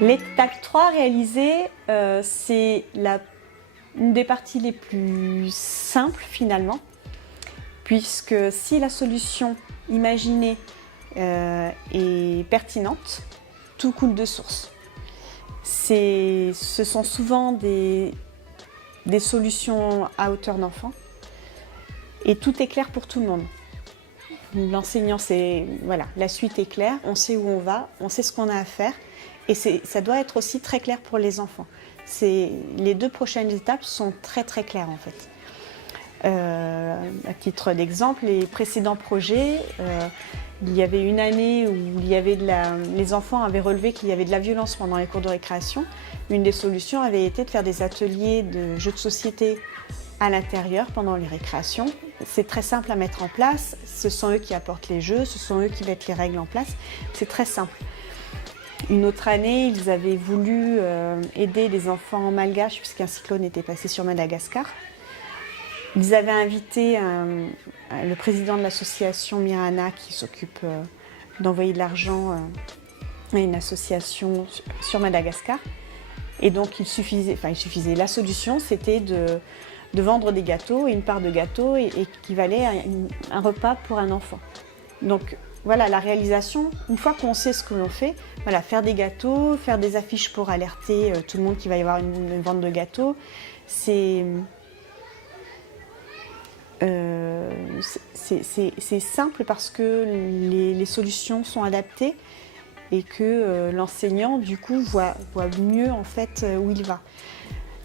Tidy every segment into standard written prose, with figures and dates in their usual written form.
L'étape 3 réalisée, c'est une des parties les plus simples finalement, puisque si la solution imaginée est pertinente, tout coule de source. Ce sont souvent des solutions à hauteur d'enfant et tout est clair pour tout le monde. L'enseignant, voilà, la suite est claire, on sait où on va, on sait ce qu'on a à faire et ça doit être aussi très clair pour les enfants. Les 2 prochaines étapes sont très très claires en fait. À titre d'exemple, les précédents projets, il y avait une année où les enfants avaient relevé qu'il y avait de la violence pendant les cours de récréation. Une des solutions avait été de faire des ateliers de jeux de société à l'intérieur pendant les récréations. C'est très simple à mettre en place, ce sont eux qui apportent les jeux, ce sont eux qui mettent les règles en place, c'est très simple. Une autre année, ils avaient voulu aider les enfants malgaches puisqu'un cyclone était passé sur Madagascar. Ils avaient invité le président de l'association Mirana qui s'occupe d'envoyer de l'argent à une association sur Madagascar. Et donc il suffisait, la solution c'était de vendre des gâteaux et une part de gâteau équivalait à un repas pour un enfant. Donc voilà, la réalisation, une fois qu'on sait ce que l'on fait, voilà, faire des gâteaux, faire des affiches pour alerter tout le monde qu'il va y avoir une vente de gâteaux, c'est simple parce que les solutions sont adaptées et que l'enseignant du coup voit mieux en fait où il va.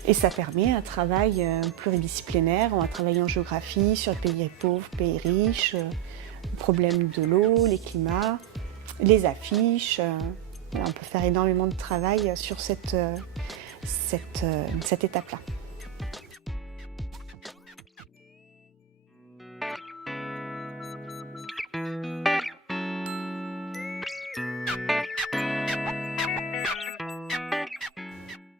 Et ça permet un travail pluridisciplinaire. On va travailler en géographie, sur les pays pauvres, pays riches, le problème de l'eau, les climats, les affiches. Voilà, on peut faire énormément de travail sur cette étape-là.